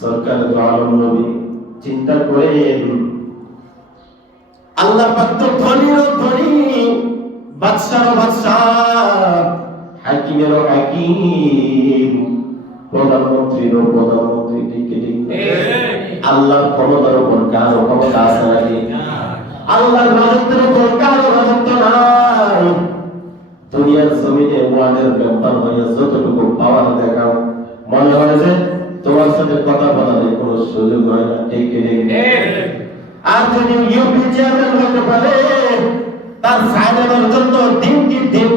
সরকার তো আলম নবী চিন্তা করেন, আল্লাহ পাক তো ধনীরও ধনী, বাদশারও বাদশাহ, হাকিমেরও হাকিম, প্রধানমন্ত্রীরও প্রধানমন্ত্রী। ঠিক আল্লাহর ক্ষমতার উপর কারো ক্ষমতা আছে নাকি? আল্লাহর রাজত্বের উপর কারো রাজত্ব নাই। দুনিয়ার জমিনে ওয়ার্ডের মেম্বার হয়ে যতটুকু পাওয়ার দেখাও, মনে হয় যে তোমার সাথে কথা বলার কোনো সুযোগ হয় না। ঠিক আর যদি ইউপি চেয়ারম্যান হতে পারে, তার সাইডের জন্য দিন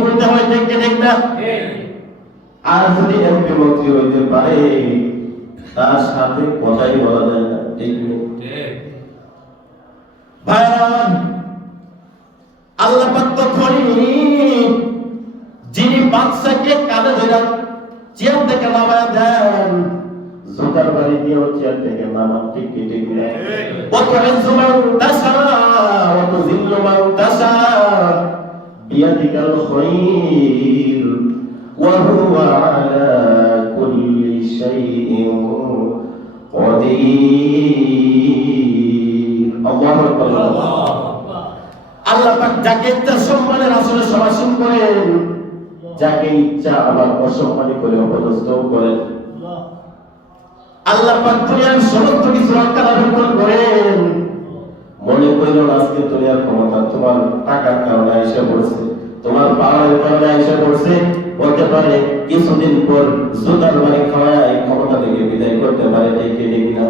করতে হয়। ঠিক না? আর যদি এমপি মন্ত্রী হইতে পারে, তার সাথে কথাই বলা যায় না। ঠিক ভাইরা, আল্লাহ পাক তো ধনী, যিনি বাদশাকে কানে ধরে চেয়ার থেকে নামায় দেন, জোতার বাড়ি দিয়ে চেয়ার থেকে নামান। ঠিক না? ওয়াতুইজ্জু মান তাশা ওয়া তুযিল্লু মান তাশা বিয়াদিকাল খায়র ওয়া হুয়া আলা কুল্লি শাইইন কাদির। আল্লাহু আকবার। আল্লাহ পাক যাকে ইচ্ছা সম্মানের আসনে সমাসীন করেন, যাকে ইচ্ছা আবার অসম্মানী করে অপদস্থ করেন। আল্লাহ পাক দুনিয়ার সমস্ত কিছু রক্ষণাবেক্ষণ করেন। মনে করিল আজকে দুনিয়ার ক্ষমতা তোমার টাকার কারণে এসে পড়ছে, তোমার পাওয়ারের কারণে এসে পড়ছে, হতে পারে কিছুদিন পর জোতার বাড়ি খাওয়ায় এই ক্ষমতা থেকে বিদায় করতে পারে। ঠিক না?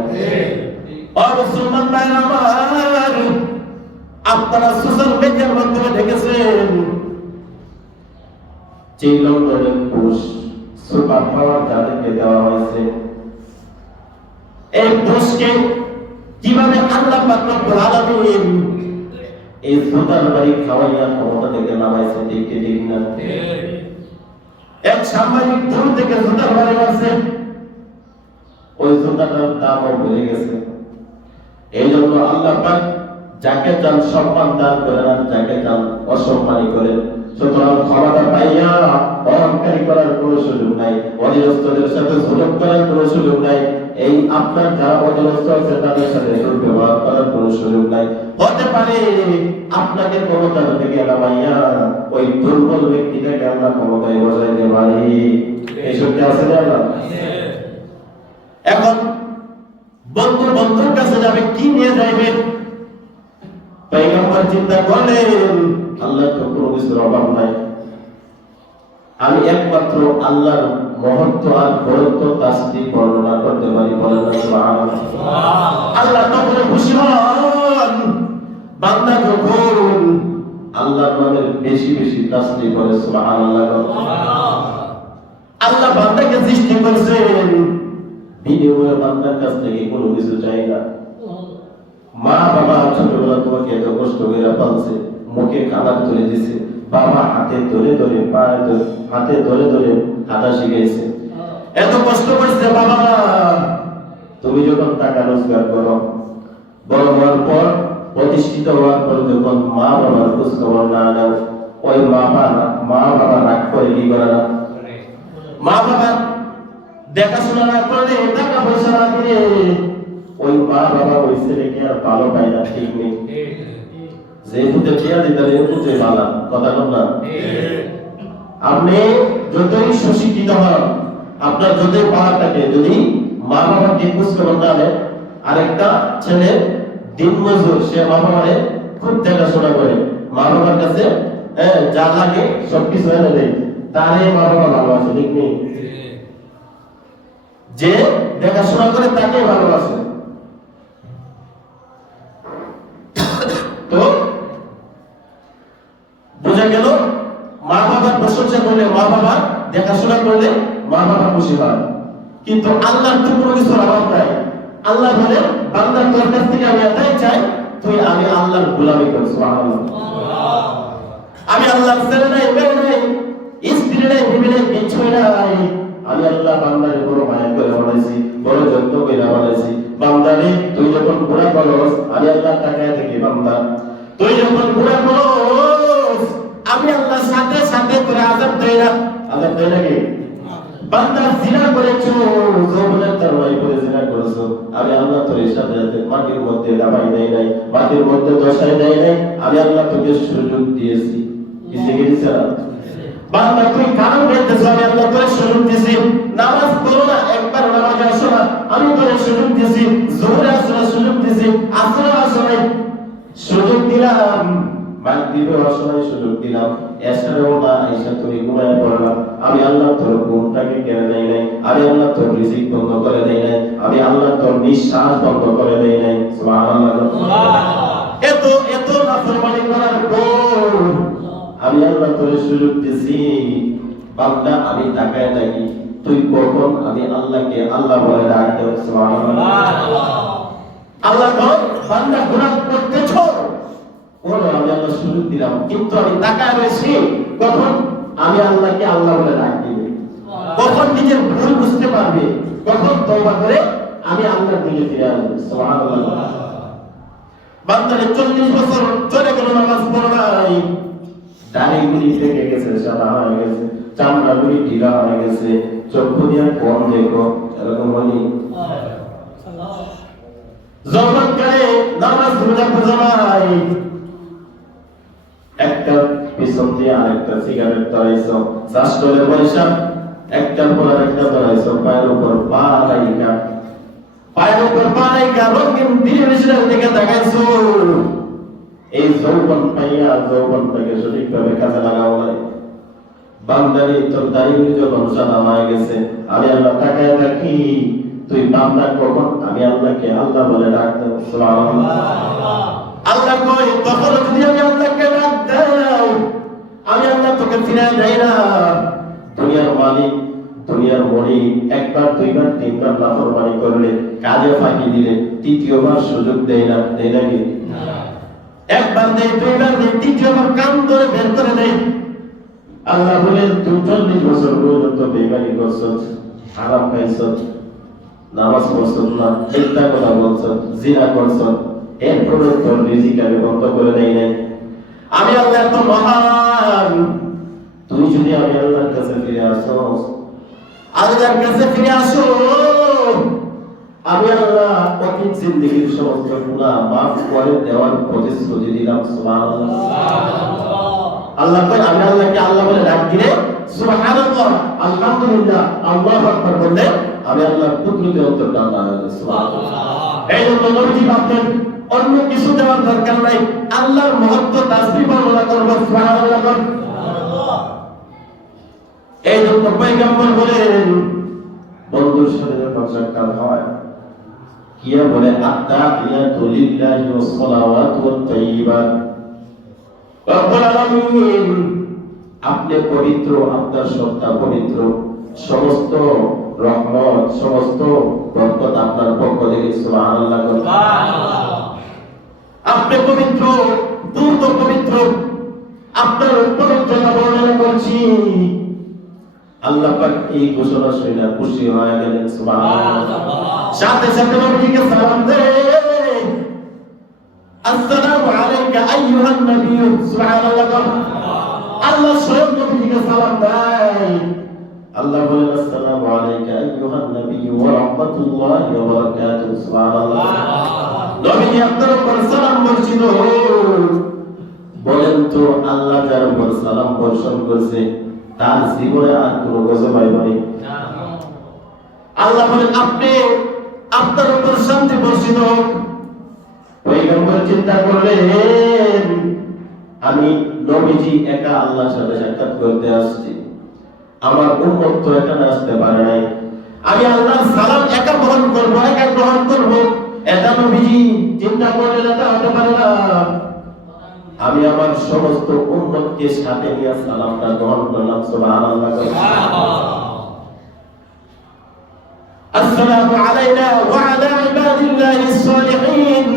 মুসলমান ভাইরা আমার, আপনারা সোশ্যাল মিডিয়ার মাধ্যমে দেখেছেন যে লন্ডনের পুশ সুপার পাওয়ার যাদেরকে দেওয়া হয়েছে, এই পুশকে কিভাবে আল্লাহ পাক রব্বুল আলামিন এই জোতার বাড়ি খাওয়াইয়া ক্ষমতা থেকে নামাইছে। ঠিক না? এক সাময়িক দূর থেকে জোতার বাড়ি আছে, ওই জোতাটার দামও বেড়ে গেছে। এই জন্য আল্লাহ পাক যাকে চান সম্মান দান করেন আর যাকে চান অসম্মানী করেন। সুতরাং ক্ষমতা পাইয়া অহংকারী করার কোনো সুযোগ নাই, অধীনস্থদের সাথে জুলুম করার কোনো সুযোগ নাই। এই আপনার যারা অধীনস্থ আছে তাদের সাথে দুর্ব্যবহার করার কোনো সুযোগ নাই। হতে পারে আপনাকে ক্ষমতা থেকে নামাইয়া ওই দুর্বল ব্যক্তিটাকে আল্লাহ ক্ষমতায় বসাইতে পারে। এই শক্তি আছে না? এখন বন্ধুর কাছে যাবে, কি নিয়ে যাইবেন? পয়গম্বর চিন্তা করলেন, আল্লাহ তো কোনো কিছুর অভাব নাই, আমি একমাত্র আল্লাহর মহত্ব আর বরত্ব তাসবিহ বর্ণনা করতে পারি। বলেন সুবহানাল্লাহ। আল্লাহ তখন খুশি হন বান্দা যখন আল্লাহর নামের বেশি বেশি তাসবিহ করে। সুবহানাল্লাহ। আল্লাহ বান্দাকে সৃষ্টি করেছেন, বিনিময়ে বান্দার কাছ থেকে কোনো কিছু চাই না। মা বাবা ছোটবেলা তোমাকে এত কষ্ট করে পালছে, মুখে খাবার তুলে দিছে, বাবা হাতে ধরে ধরে পায়ে ধরে হাতে ধরে ধরে হাঁটা শিখাইছে, এত কষ্ট করছে বাবা। তুমি যখন টাকা রোজগার করো, বড় হওয়ার পর প্রতিষ্ঠিত হওয়ার পর যখন মা বাবার খোঁজ খবর না নাও, ওই মা বাবা রাগ করে কি করে না? মা বাবা দেখাশোনা না করলে, টাকা পয়সা না দিলে ওই মা বাবা ওই ছেলেকে আর ভালো পায় না। ঠিক নেই? যে পুঁতে পেয়া দিতে পুঁতে ভালো কথা বল না। আপনি যতই সুশিক্ষিত হন, আপনার যতই পাওয়ার থাকে, যদি মা বাবাকে খোঁজ খবর না নেন, আরেকটা ছেলে দিনমজুর, সে মা বাবারে খুব দেখাশোনা করে, মা বাবার কাছে যা লাগে সবকিছু এনে দেয়, তারে মা বাবা ভালোবাসে। ঠিক নেই? যে দেখাশোনা করে তাকে ভালোবাসে। তো বোঝা গেল, মা বাবার প্রশংসা করলে, মা বাবা দেখাশোনা করলে মা বাবা খুশি হয়। কিন্তু আল্লাহর তো কোনো কিছুর অভাব নাই। আল্লাহ বলে, বান্দার তোর কাছ থেকে আমি এটাই চাই, তুই আমি আল্লাহর গোলামি কর। সুবহানাল্লাহ। আমি আল্লাহর ছেলে নাই, মেয়ে নাই, স্ত্রী নাই, বিবি নাই, কিছু নাই। আমি আল্লাহ বান্দারে বড় মায়া করে বানাইছি, বড় যত্ন করে বানাইছি। বান্দারে তুই যখন গুনাহ করস, আমি আল্লাহ তাকায় থেকে বান্দা, তুই যখন গুনাহ করস, আমি আল্লাহ সাথে সাথে তোরে আযাব দেই না। আযাব দেই নাকি? বান্দা জিনা করেছো, যৌবনের তারওয়াই করে জিনা করেছো, তোর সাথে সাথে মাটির মধ্যে লাগাই দেয় নাই, মাটির মধ্যে দশাই দেয় নাই, আমি আল্লাহ তোকে সুযোগ দিয়েছি। কিসে গেছে না বান্দা তুই কারণ বেঁধেছ, আমি আল্লাহ তোর সুযোগ দিয়েছি। নামাজ পড়ো না, একবার নামাজে আসো না, আমি তোর সুযোগ দিয়েছি। জোহরে আসো না, সুযোগ দিয়েছি। আসরে আসো না, সুযোগ দিলাম। মাগরিবে আসো না, সুযোগ দিলাম। এশারেও না আইসা তুমি ঘুমায় পড়লাম, আমি আল্লাহ তোর ঘুমটাকে কেড়ে নেই নাই, আমি আল্লাহ তোর রিজিক বন্ধ করে দেই নাই, আমি আল্লাহ তোর নিঃশ্বাস বন্ধ করে দেই নাই। সুবহানাল্লাহ। এত এত নাফরমানি করার পর আমি আল্লাহ তোর সুযোগ দিয়েছি। বান্দা আমি তাকায় থাকি, তুই কখন আমি আল্লাহকে আল্লাহ বলে ডাক দেব। সুবহানাল্লাহ। আল্লাহ বল বান্দা গুনাহ করতেছ, ওরে আমি আল্লাহ সুযোগ দিলাম, কিন্তু আমি তাকায় রয়েছি কখন আমি আল্লাহকে আল্লাহ বলে ডাক দিবে, কখন নিজের ভুল বুঝতে পারবে, কখন তওবা করে আমি আল্লাহর দিকে ফিরে আসব। সুবহানাল্লাহ। বান্দারে 40 বছর চলে গেল, নামাজ পড়ে নাই, দাড়িগুলি পেকে গেছে, সাদা হয়ে গেছে, চামড়াগুলি ঢিলা হয়ে গেছে, চক্ষু দিয়ে কম দেখো, এরকম বলি। জবানকালে নামাজ রোজা পূজা নাই, একটা পিছন দিয়ে আরেকটা সিগারেট ধরাইছো, চাষটলে পয়সা একটার পর একটা ধরাইছো, পায়ের উপর পা রাইখা, পায়ের উপর পা রাইখা রঙিন টেলিভিশনের দিকে তাকাইছো। এই যৌবন পাইয়া যৌবনটাকে সঠিকভাবে কাজে লাগাও নাই। বান্দারি তোর দাড়িগুলি যখন সাদা হয়ে গেছে, আমি আল্লাহ তাকায় রাখি, তুই বান্দা কখন আমি আল্লাহকে আল্লাহ বলে ডাক দেব। সুবহানাল্লাহ। আল্লাহ কই তখন যদি আমি আল্লাহকে ডাক দাও, আমি আল্লাহ তোকে ফিরায় দেই না। দুনিয়ার মালিক, দুনিয়ার মালিক একবার দুইবার তিনবার নাফরমানি করলে, কাজে ফাঁকি দিলে, তৃতীয়বার সুযোগ দেয় না, দেয় নাকি? একবার দেয়, দুইবার দেয়, তৃতীয়বার কান ধরে বের করে দেয়। আল্লাহ বলেন তুই 40 বছর পর্যন্ত বেঈমানি করছস, হারাম খাইছস, নামাজ পড়ছস না, মিথ্যা কথা বলছস, জিনা করছস, এরপরে তোর রিজিক আমি বন্ধ করে দেই নাই। আমি আল্লাহ এত মহান, তুই যদি আমি আল্লাহর কাছে ফিরে আসোস, আল্লাহর কাছে ফিরে আসো, আমি আল্লাহ অতীত জিন্দেগীর সমস্ত গুনাহ মাফ করে দেওয়ার প্রতিশ্রুতি দিলাম। সুবহানাল্লাহ। আল্লাহ কই আমি আল্লাহকে আল্লাহ বলে ডাক দিলে, সুবহানাল্লাহ, আলহামদুলিল্লাহ, আল্লাহু আকবার বললে, আমি আল্লাহর কুদরতে অন্তর্ধান হয়ে যাবে। সুবহানাল্লাহ। এই জন্য নবীজি ভাবতেন অন্য কিছু দেওয়ার দরকার নাই, আল্লাহর মহত্ব তাসবিহ বর্ণনা করব। সুবহানাল্লাহ। এই জন্য পয়গম্বর বলেন, বন্ধুর সাথে যখন সাক্ষাৎ হয়, কিয়া বলে আত্তাহিয়াতু লিল্লাহি ওয়াস সালাওয়াতু ওয়াত তাইয়্যিবাত। রব্বুল আলামিন আপনি পবিত্র, আপনার সত্তা পবিত্র, সমস্ত রহমত সমস্ত বরকত আপনার পক্ষ থেকে। সুবহানাল্লাহ। সুবহানাল্লাহ। আপনি পবিত্র, পূর্ণ পবিত্র, আপনার পবিত্রতা বর্ণনা করছি। আল্লাহ পাক এই ঘোষণা শুনে খুশি হয়ে গেলেন। সুবহানাল্লাহ। সাথে সাথে নবীকে সালাম দেন, আসসালামু আলাইকা আইয়ুহান নবী। সুবহানাল্লাহ। আল্লাহ স্বয়ং নবীকে সালাম দেয়। আল্লাহ বলেন আসসালামু আলাইকা আইয়ুহান নবী ওয়া রাহমাতুল্লাহি ওয়া বারাকাতুহু। সুবহানাল্লাহ। নবী আপনার উপর সালাম বর্ষিত হোক। বলেন তো আল্লাহ যার উপর সালাম বর্ষণ করছে তার জীবনে আর কোনো গজব হয়নি? আল্লাহ বলেন আপনি আপনার উপর শান্তি বর্ষিত হোক। পয়গম্বর চিন্তা করলেন আমি নবীজি একা আল্লাহর সাথে সাক্ষাৎ করতে আসছি, আমার উম্মত তো এখানে আসতে পারে নাই, আমি আল্লাহর সালাম একা গ্রহণ করব, একা গ্রহণ করব, এটা নবীজি চিন্তা করলেন এটা হতে পারে না। আমি আমার সমস্ত উম্মতকে সাথে নিয়ে সালামটা গ্রহণ করলাম। সুবহানাল্লাহ। আসসালামু আলাইনা ওয়া আলা ইবাদিল্লাহিস সালিহিন।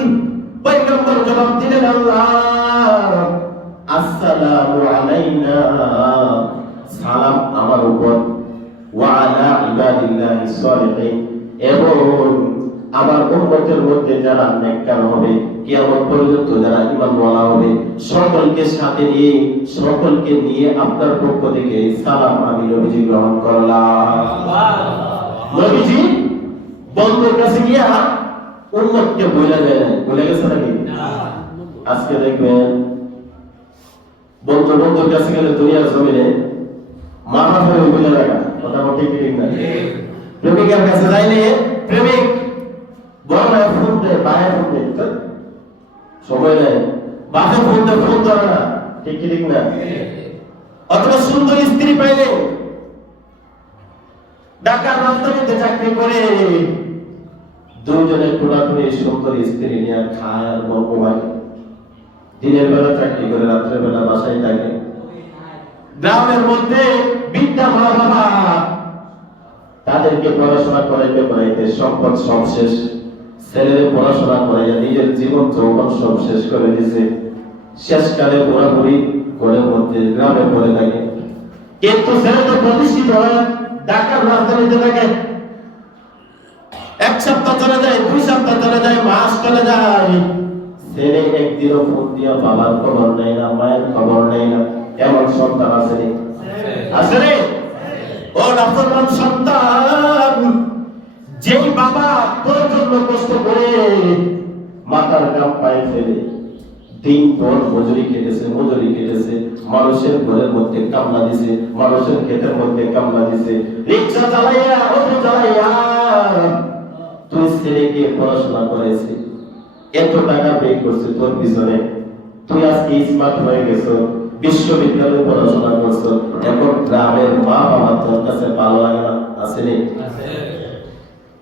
পয়গম্বর জবাব দিলেন আল্লাহ আসসালামু আলাইনা, সালাম আমার উপর, ওয়া আলা ইবাদিল্লাহিস সালিহিন, এবং আমার উম্মতের মধ্যে যারা নেককার হবে, কিয়ামত পর্যন্ত যারা ঈমানওয়ালা হবে, সকলকে সাথে নিয়ে সকলকে নিয়ে আপনার পক্ষ থেকে সালাম আমি নবীজি গ্রহণ করলাম। সুবহানাল্লাহ। নবীজি বন্ধুর কাছে গিয়া উম্মতকে ভুলে যায় না, ভুলে গেছে নাকি? আজকে দেখবেন বন্ধুর কাছে গেলে দুনিয়ার জমিনে মা বাপের ভুলে রাখা, কথা ঠিক ঠিক না? প্রেমিকার কাছে যাইলে প্রেমিক বড় ভাই ফোন দেয়, ভাইয়ের ফোন দেয়, সময় নেয়, বাপের ফোন দেয়, ফোন ধরে না, ঠিক ঠিক না? অথবা সুন্দর স্ত্রী পাইলে ঢাকার রাজধানীতে চাকরি করে দুইজনের টোটালি সুন্দর স্ত্রী নিয়ে খায় আর গল্প হয়, দিনের বেলা চাকরি করে রাত্রের বেলা বাসায় থাকে। গ্রামের মধ্যে বিদ্যা মা বাবা তাদেরকে পড়াশোনা করাইতে সম্পদ সব শেষ, ছেলেদের পড়াশোনা করাইয়া নিজের জীবন যৌবন সব শেষ করে দিছে, শেষকালে পুরাপুরি ঘরের মধ্যে গ্রামে পড়ে থাকে। কিন্তু ছেলে তো প্রতিষ্ঠিত হয় ঢাকার রাজধানীতে থাকে। এক সপ্তাহ চলে যায়, 2 সপ্তাহ চলে যায়, মাস চলে যায়, ছেলে একদিনও ফোন দিয়া বাবার খবর নেয় না, মায়ের খবর নেয় না। এমন সন্তান আছে রে? আছে রে? ও নাফরমান সন্তান, যেই বাবা তোর জন্য কষ্ট করে মাথার ঘাম পায়ে ফেলে দিন পর মজুরি কেটেছে, মানুষের ঘরের মধ্যে কামলা দিছে, মানুষের ক্ষেতের মধ্যে কামলা দিছে, রিক্সা চালাইয়া অটো চালাইয়া তুই ছেলেকে পড়াশোনা করেছে, এত টাকা ব্যয় করছে তোর পিছনে, তুই আজকে স্মার্ট হয়ে গেছো, বিশ্ববিদ্যালয়ে পড়াশোনা করছো, এখন গ্রামের মা বাবা তোর কাছে ভালো লাগে না? আছে রে?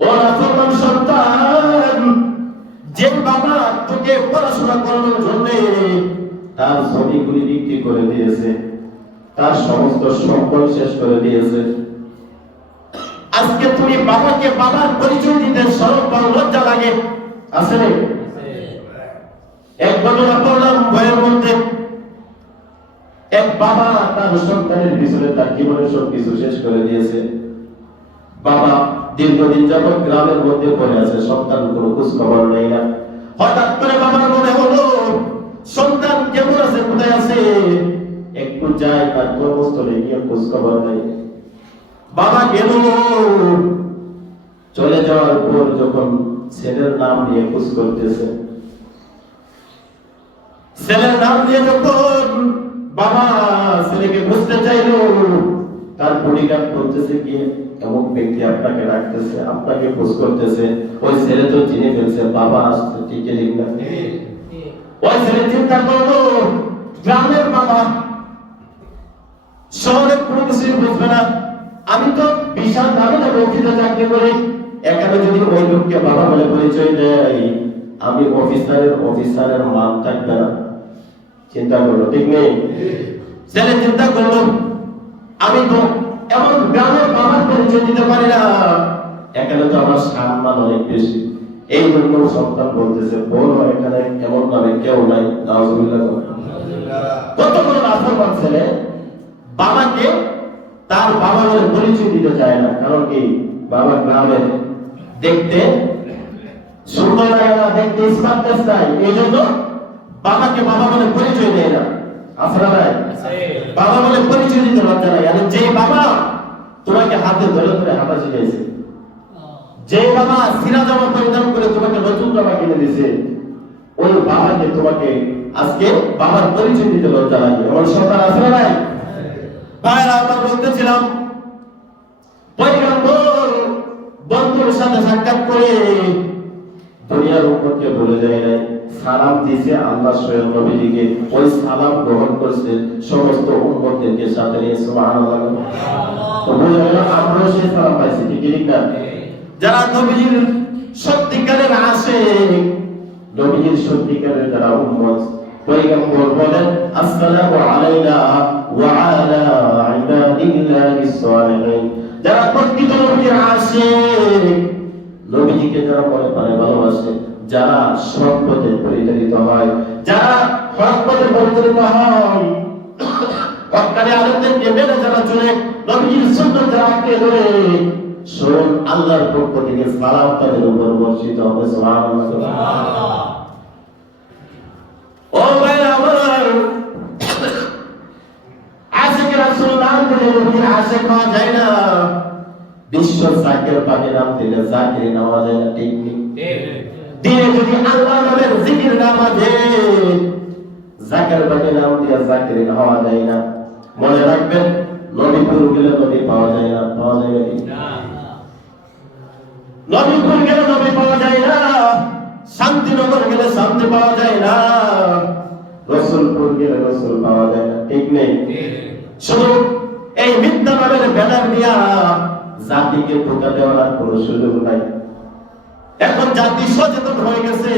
ও নাফরমান সন্তান, যে বাবা তোকে পড়াশোনা করানোর জন্য তার জমিগুলি বিক্রি করে দিয়েছে, তার সমস্ত সম্পদ শেষ করে দিয়েছে, আজকে তুমি বাবাকে বাবার পরিচয় দিতে শরম পাও, লজ্জা লাগে? আছে রে? এক ঘটনা পড়লাম বইয়ের মধ্যে, এক বাবা তার সন্তানের পিছনে তার জীবনের সবকিছু শেষ করে দিয়েছে। বাবা দীর্ঘদিন যাবত গ্রামের মধ্যে পড়ে আছে, সন্তান কোনো খোঁজ খবর নেই না। হঠাৎ করে বাবার মনে হলো সন্তান কেমন আছে, কোথায় আছে, একটু যাই তার কর্মস্থলে গিয়ে খোঁজ খবর নেই। বাবা গেল, চলে যাওয়ার পর যখন ছেলের নাম নিয়ে খোঁজ করতেছে, ছেলের নাম নিয়ে যখন বাবা ছেলেকে খুঁজতে চাইলো, তার বডিগার্ড বলতেছে কি এমন ব্যক্তি আপনাকে রাখতেছে, আপনাকে খোঁজ করতেছে। ওই ছেলে তো চিনে ফেলছে বাবা আসছে, ঠিক না? ওই ছেলে চিন্তা করলো গ্রামের বাবা, শহরে কোনো কিছুই বুঝবে না, আমি তো বিশাল দামে অফিসে চাকরি করি, এখানে যদি ওই লোককে বাবা বলে পরিচয় দেয় আমি অফিসারের মান থাকবে না। চিন্তা করলো, ঠিক নেই? ছেলে চিন্তা করলো আমি তো এমন গ্রামের বাবার পরিচয় দিতে পারি না, এখানে তো আমার সম্মান অনেক বেশি। এই জন্য সন্তান বলতেছে বলো এখানে এমন নামে কেউ নাই। নাউজুবিল্লাহ। কত বড় নাফরমান ছেলে, বাবাকে তার বাবা বলে পরিচয় দিতে চায় না। কারণ কি বাবা গ্রামের, দেখতে সুন্দর লাগে না, দেখতে স্মার্টনেস নাই, এই জন্য বাবাকে বাবা বলে পরিচয় দেয় না। আসলে ভাই বাবা বলে পরিচয় দিতে লজ্জা লাগে। আর যে বাবা তোমাকে হাতে ধরে ধরে হাঁটা শিখাইছে, যে বাবা সিরা জামা পরিধান করে তোমাকে নতুন জামা কিনে দিয়েছে, ওই বাবাকে তোমাকে আজকে বাবার পরিচয় দিতে লজ্জা লাগে। এমন সন্তান আছে না ভাই? ভাইরা আমরা বলতেছিলাম পয়গম্বর বন্ধুর সাথে সাক্ষাৎ করে দুনিয়ার উম্মতকে বলে যায় নাই, সালাম দিয়েছে আল্লাহ স্বয়ং নবীজিকে, ওই সালাম গ্রহণ করছে সমস্ত উম্মতদেরকে সাথে নিয়ে। সুবহানাল্লাহ। তো বোঝা গেল আমরাও সেই সালাম পাইছি, ঠিক না? যারা নবীজির সত্যিকারের আশিক, নবীজির সত্যিকারের যারা উম্মত, পয়গম্বর বলেন আসসালামু আলাইনা ওয়া আলা ইবাদিল্লাহিস সালিহিন। যারা প্রকৃত নবীর আশিক, নবীজিকে যারা মনে প্রাণে ভালোবাসে, যারা সৎ পথে পরিচালিত হয়, যারা হক পথে পরিচালিত হয়, হক্কানি আলেমদেরকে মেনে যারা চলে, নবীজির সুন্নাত যারা আঁকড়ে ধরে, স্বয়ং আল্লাহর পক্ষ থেকে সালাম তাদের উপর বর্ষিত হবে। সুবহানাল্লাহ। ও ভাইরা আমার, আশিক রাসূল নাম দিলে নবীর আশিক হওয়া যায় না, বিশ্ব জাকির পাকে নাম দিলে জাকির নেওয়া যায় না, ঠিক নেই? যদি আল্লাহ নামের জিকির না বাজে, জাকের বাটে নাম দিয়া জাকির হওয়া যায় না। মনে রাখবেন, নবীপুর গেলে নবী পাওয়া যায় না, পাওয়া যায় না। নবীপুর গেলে নবী পাওয়া যায় না, শান্তিনগর গেলে শান্তি পাওয়া যায় না, রসুলপুর গেলে রসুল পাওয়া যায় না, ঠিক নেই? শুধু এই মিথ্যা নামের ব্যানার দিয়া জাতিকে ধোঁকা দেওয়ার কোনো সুযোগ নাই। এখন জাতি সচেতন হয়ে গেছে,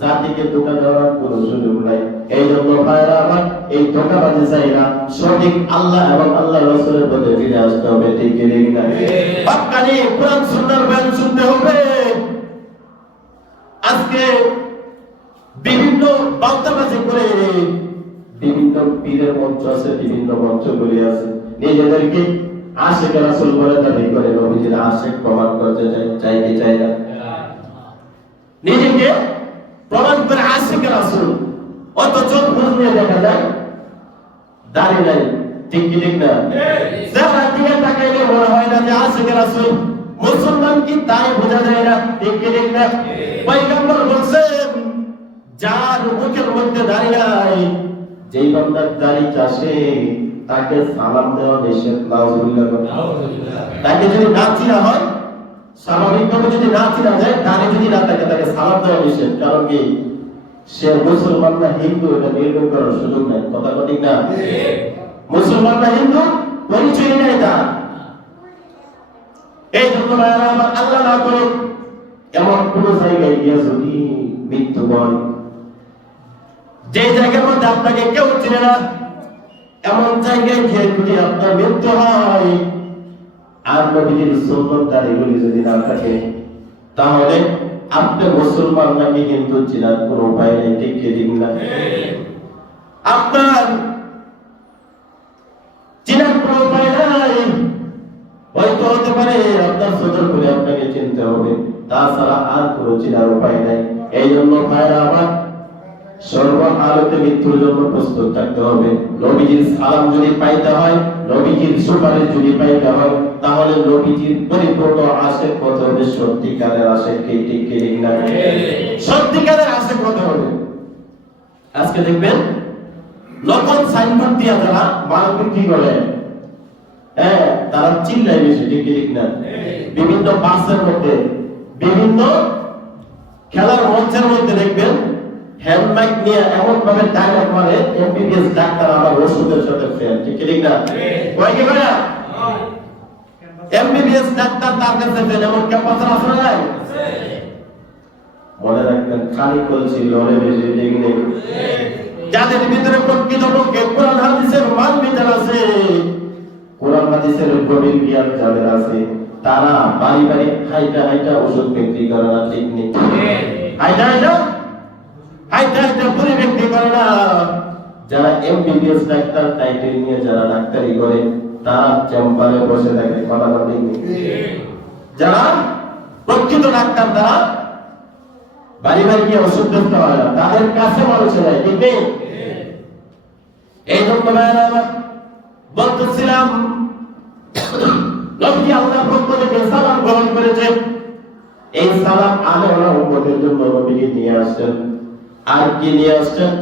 জাতিকে ধোঁকা দেওয়ার কোনো সুযোগ নাই। এই জন্য ভাইরা আমার, এই ধোঁকাবাজি চাই না, সঠিক আল্লাহ এবং আল্লাহ রাসূলের পথে ফিরে আসতে হবে, ঠিক না? হক্কানি কোরআন সুন্নাহর বয়ান শুনতে হবে। আজকে বিভিন্ন বাউতাবাজি করে বিভিন্ন পীরের মঞ্চ আছে, বিভিন্ন মঞ্চগুলি আছে, নিজেদেরকে আশিক রাসূল বলে দাবি করে, নবীজির আশিক প্রমাণ করতে চাই কি চাই না? নিজেকে প্রমাণ করে আশিক রাসূল, অথচ মুখ নিয়ে দেখা যায় দাঁড়িয়ে নাই, ঠিক কি ঠিক না? যারা দিকে তাকাইলে মনে হয় না যে আশিক রাসূল। মুসলমান কি তাই বোঝা যায় না, ঠিক কি ঠিক না? পয়গম্বর বলছেন, যার মুখের মধ্যে দাঁড়িয়ে নাই, যেই বান্দার দাড়ি চাষে, তাকে সালাম দেওয়া নিষেধ। নাউজুবিল্লাহ। তাকে যদি না চিনা হয়, স্বাভাবিকভাবে যদি না চিনা যায়, দাড়ি যদি না থাকে, তাকে সালাম দেওয়া নিষেধ। কারণ কি? সে মুসলমান না হিন্দু, এটা নির্ণয় করার সুযোগ নাই। কথা ঠিক না? মুসলমান না হিন্দু পরিচয় নেই তার। এই জন্য আমার আল্লাহ না করে এমন কোন জায়গায় গিয়ে যদি মৃত্যু হয়, যে জায়গার মধ্যে আপনাকে কেউ চিনে না, এমন জায়গায় গিয়ে যদি আপনার মৃত্যু হয়, আর নবীর সুন্নাত দাঁড়িয়ে যদি না থাকে, তাহলে আপনি মুসলমান নাকি হিন্দু চিনার কোনো উপায় নেই, ঠিক কি ঠিক না? আপনার চিনার কোনো উপায় নাই। হয়তো হতে পারে আপনার সদর করে আপনাকে চিনতে হবে, তাছাড়া আর কোনো চিনার উপায় নাই। এই জন্য ভাইরা আমার, সর্বহালতে মৃত্যুর জন্য প্রস্তুত থাকতে হবে। নবীজির সালাম যদি পাইতে হয়, নবীজির সুপারিশ যদি পাইতে হয়, তাহলে নবীজির পরিপূর্ণ আশিক হতে হবে, সত্যিকারের আশিক, ঠিক ঠিক না? সত্যিকারের আশিক হতে হবে। আজকে দেখবেন নকল সাইনবোর্ড দিয়া যারা মাল বিক্রি করে, হ্যাঁ, তারা চিল্লায় বেশি, ঠিক ঠিক না? বিভিন্ন বাসের মধ্যে, বিভিন্ন খেলার মঞ্চের মধ্যে দেখবেন হ্যান্ডমাইক নিয়ে এমন ভাবে ডায়লগ মারে, এমবিবিএস ডাক্তার আমার ওষুধের সাথে ফেল, ঠিক ঠিক না? কয় কি ভাইয়া? এমবিবিএস ডাক্তার তার কাছে ফেল, এমন ক্যাম্পাসে আছে না? মনে রাখবেন, খালি কলছি লড়ে বেশি, ঠিক নেই? যাদের ভিতরে প্রকৃতপক্ষে কোরআন হাদিসের মান বিচার আছে, কোরআন হাদিসের গভীর জ্ঞান যাদের আছে, তারা বাড়ি বাড়ি হাইটা হাইটা ওষুধ বিক্রি করে না, ঠিক নেই? হাইটা হাইটা পুরো বিক্রি করে না। যারা এমবিবিএস ডাক্তার টাইটেল নিয়ে যারা ডাক্তারি করে, তারা চেম্বারে বসে থাকে, কথা ঠিক নেই? যারা প্রকৃত ডাক্তার, তারা বাড়ি বাড়ি গিয়ে ওষুধ বেচতে হয় না, তাদের কাছে মানুষ যায়, ঠিক নেই? এই জন্য বলতেছিলাম, নবী আল্লাহর পক্ষ থেকে সালাম গ্রহণ করেছে। এই সালাম আল্লাহর উম্মতের জন্য নবীকে নিয়ে আসছেন। আর কি নিয়ে আসছেন?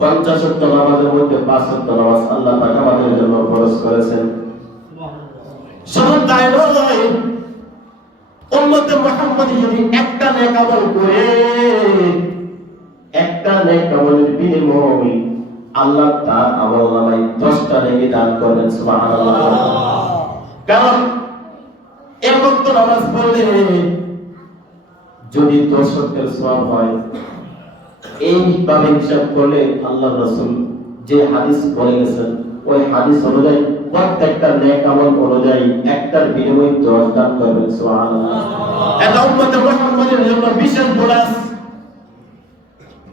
50 ওয়াক্ত নামাজের মধ্যে 5 ওয়াক্ত নামাজ আল্লাহ পাক আমাদের জন্য ফরজ করেছেন। শুধু তাই নয়, উম্মতে মুহাম্মদী যদি একটা নেক আমল করে, একটা নেক আমলের বিনিময়ে আল্লাহ তার আমলনামায় 10টা নেকি দান করবেন, সুবহানাল্লাহ। কারণ এক ওয়াক্ত নামাজ পড়লে যদি 10 ওয়াক্তের সওয়াব হয়, এইভাবে হিসাব করলে আল্লাহ রাসূল যে হাদিস বলে গেছেন, ওই হাদিস অনুযায়ী প্রত্যেকটা নেক আমল অনুযায়ী একটার বিনিময়ে 10 দান করবেন, সুবহানাল্লাহ। এটা উম্মতে মুহাম্মাদের জন্য বিশেষ বোনাস।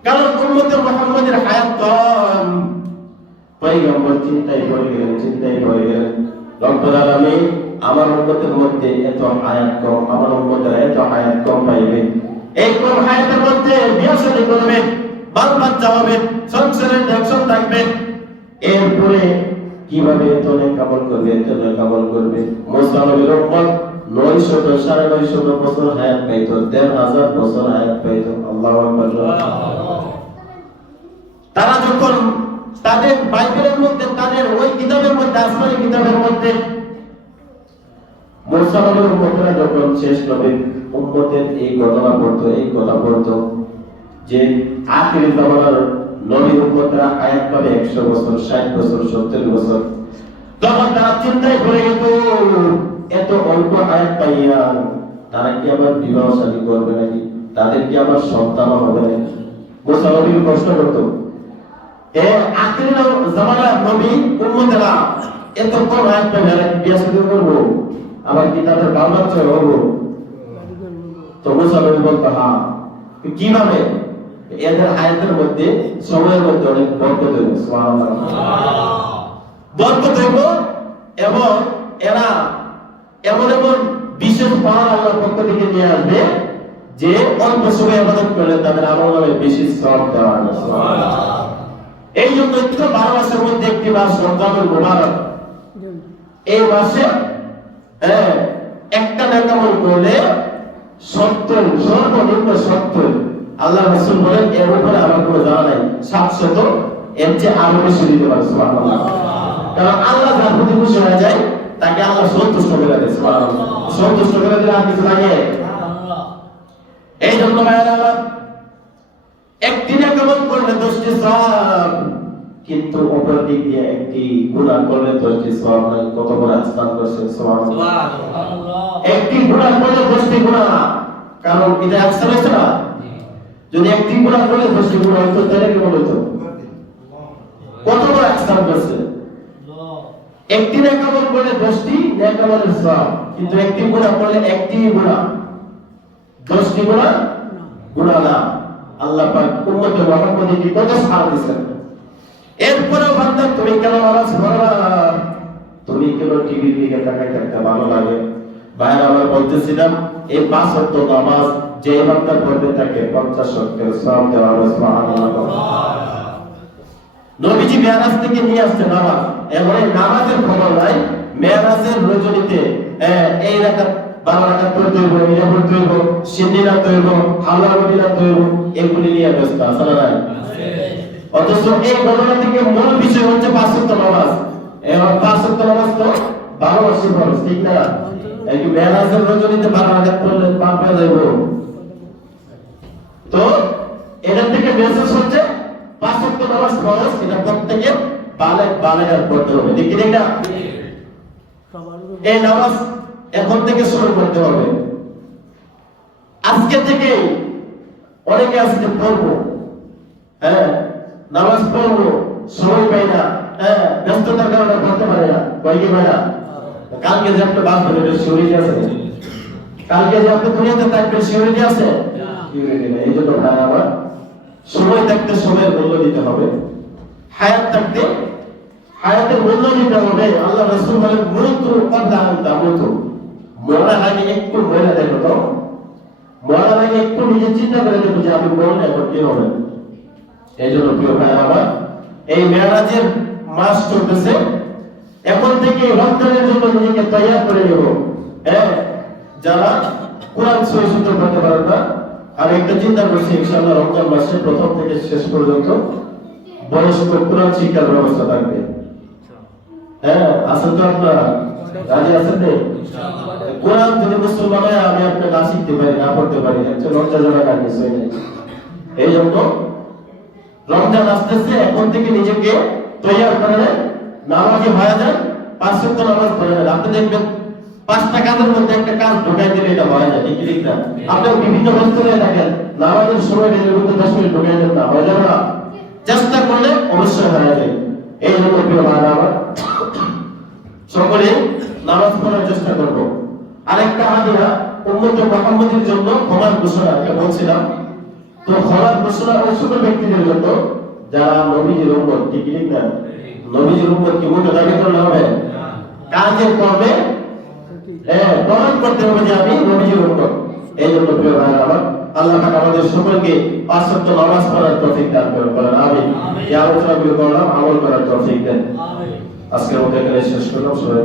কারণ উম্মতে মুহাম্মাদের হায়াত কম, পয়গম্বর চিন্তায় পড়ে গেলেন, রব্বুল আলামিন আমার উম্মতের মধ্যে এত হায়াত কম, আমার উম্মতের এত হায়াত কম পাইবে, এই কম হায়াতের মধ্যে বিয়ে শাদী করবে, বাল বাচ্চা হবে, সংসারের টেনশন থাকবে, এরপরে কিভাবে এত নেক আমল করবে, এত নেক আমল করবে? মুসা নবীর উম্মত 900 950 বছর হায়াত পাইতো, 1500 বছর হায়াত পাইতো। আল্লাহু আকবার। তারা যখন তাদের বাইবেলের মধ্যে, তাদের ওই কিতাবের মধ্যে, আসমানি কিতাবের মধ্যে মুসা নবীর উম্মতরা যখন শেষ নবীর উম্মতের এই ঘটনা পড়তো, এই কথা পড়তো যে আখির জামানার নবীর উম্মতরা হায়াত পাবে 100 বছর, 60 বছর, 70 বছর, তখন তারা চিন্তায় পড়ে যেত, এত অল্প হায়াত পাইয়া তারা কি আবার বিবাহ শাদী করবে নাকি, তাদের কি আবার সন্তান হবে নাকি? মুসা নবী প্রশ্ন করতো, এ আখির জামানার নবী উম্মতরা এত কম হায়াত পাবে, বিয়ে শাদী করবো, আবার কি তাদের বাল বাচ্চা হবো? তো মুসা নবী বলতো, হ্যাঁ। কিভাবে? এদের হায়াতের মধ্যে, সময়ের মধ্যে অনেক বরকত হইব, সুবহানাল্লাহ, বরকত হইব, এবং এরা এমন এমন বিশেষ পাওয়ার আল্লাহর পক্ষ থেকে নিয়ে আসবে যে অল্প সময় ইবাদত করলে তাদের আমলনামায় বেশি সওয়াব দেওয়া হবে, সুবহানাল্লাহ। এই জন্য 12 মাসের মধ্যে একটি মাস রমজানুল মুবারক। এই মাসে একটা নেক আমল করলে 70, সর্বনিম্ন 70, আল্লাহ রাসূল বলেন এর উপরে আমার কোনো জানা নাই, 700 এর চেয়ে আরো বেশি দিতে পারে, সুবহানাল্লাহ। কারণ আল্লাহ যার প্রতি খুশি হয়ে যায় তাকে আল্লাহ সন্তুষ্ট করে দেয়, সুবহানাল্লাহ। সন্তুষ্ট করে দিলে আর কিছু লাগে? এই জন্য ভাইরা আমার, একটি নেক আমল করলে 10টি সওয়াব, কিন্তু অপর দিক দিয়ে একটি গুনাহ করলে 10টি সওয়াব নাই। কত বড় আস্থান করছে, সুবহানাল্লাহ। একটি গুনাহ করলে 10টি গুনাহ, কারণ এটা আস্থান হইছে না। যদি একটি গুনাহ করলে 10টি গুনাহ হতো তাহলে কি বলতো? কত বড় আস্থান করছে। একটি নেক আমল করলে 10টি নেক আমলের সওয়াব, কিন্তু একটি গুনাহ করলে একটি গুনাহ, 10টি গুনাহ না। আল্লাহ পাক উম্মতে মুহাম্মাদকে কত ছাড় দিয়েছেন। এরপরে বান্দা, তুমি কেন নামাজ পড়বা? তুমি কেন টিভির দিকে তাকাই থাকতে ভালো লাগে? ভাইরা আমার বলতেছিলাম, এই 5 ওয়াক্ত নামাজ যে বান্দা পড়বে তাকে 50 ওয়াক্তের সওয়াব দেওয়া হবে, সুবহানাল্লাহ। নবীজি মেরাজ থেকে নিয়ে আসছে নামাজ, এবং এই নামাজের খবর নাই। মেরাজের রজনীতে এই রাকাত 12 রাকাত পড়তে হইব, এটা পড়তে হইব, সিন্নি রাখতে হইব, হালুয়া রুটি রাখতে হইব, এগুলি নিয়ে ব্যস্ত আছে না নাই? অথচ এই ঘটনা থেকে মূল বিষয় হচ্ছে 5 ওয়াক্ত নামাজ। এবং 5 ওয়াক্ত নামাজ তো 12 মাসের ফরজ, ঠিক না? এই মেরাজের রজনীতে 12 রাকাত পড়লে পাপ হয়ে যাইব। তো এর থেকে মেসেজ হচ্ছে 5 ওয়াক্ত নামাজ ফরজ, এটা প্রত্যেকের বালেগার পড়তে হবে, ঠিক কি না? এই নামাজ এখন থেকে শুরু করতে হবে। আজকে থেকে অনেকে আজকে পড়বো, নামাজ পড়বো, সময় পাই না, ব্যস্ততার কারণে পড়তে পারে না, কয় কি ভাইরা? কালকে যে আপনি বাস ধরে সিউরিটি আছে, কালকে যে আপনি দুনিয়াতে থাকবেন সিউরিটি আছে? সিউরিটি নেই। এই জন্য ভাই আমার, সময় থাকতে সময়ের মূল্য দিতে হবে, হায়াত থাকতে হায়াতের মূল্য দিতে হবে। আল্লাহ রাসূল বলেন, মুতু ক্বাবলা আন তামুতু, মরার আগে একটু মরে দেখো তো, মরার আগে একটু নিজে চিন্তা করে দেখো যে আমি মরলে এখন কি হবে। এই জন্য প্রিয় ভাই আমার, এই মেরাজের মাস চলতেছে, এখন থেকে রমজানের জন্য নিজেকে তৈরি করে নেব। যারা কোরআন সহিহ শুনতে পড়তে পারেন না, আর একটা চিন্তা করছি ইনশাআল্লাহ রমজান মাসে প্রথম থেকে শেষ পর্যন্ত বয়স্ক কোরআন শিক্ষার ব্যবস্থা থাকবে। আছেন তো আপনারা? রাজি আছেন? কোরআন যদি মুসলমান হয় আমি আপনি না শিখতে পারি, না পড়তে পারি, একটা লজ্জাজনক আর কিছুই নেই। এই জন্য রমজান আসতেছে, এখন থেকে নিজেকে তৈরি করে নেন, নামাজে হয়ে যান, 5 ওয়াক্ত নামাজ পড়ে নেন। আপনি দেখবেন 5টা কাজের মধ্যে একটা কাজ ঢুকাই দিলে এটা হয়ে যায়, ঠিক না? আপনি বিভিন্ন ব্যস্ত হয়ে থাকেন, নামাজের সময় নিজের মধ্যে 10 মিনিট ঢুকাই দেন না, হয়ে যাবে না? চেষ্টা করলে অবশ্যই হয়ে যায়। এই জন্য প্রিয় ভাই আমার, সকলে নামাজ পড়ার চেষ্টা করব। আরেকটা হাদিয়া, উম্মতে মুহাম্মাদের জন্য ক্ষমার ঘোষণা, এটা বলছিলাম। তো ক্ষমার ঘোষণা ওই সকল ব্যক্তিদের জন্য যারা নবীজির উম্মত, ঠিক না? নবীজির উম্মত কি মোটা দাবি করলে হবে? কাজের কর্মে প্রমাণ করতে হবে যে আমি নবীজির উম্মত। এই জন্য প্রিয় ভাই আমার, আল্লাহ পাক আমাদের সকলকে 5 ওয়াক্ত নামাজ পড়ার তৌফিক দান করেন, আমিন। এই আলোচনাগুলো করলাম, আমল করার তৌফিক দেন। আজকের মতো এখানে শেষ করলাম। সবাই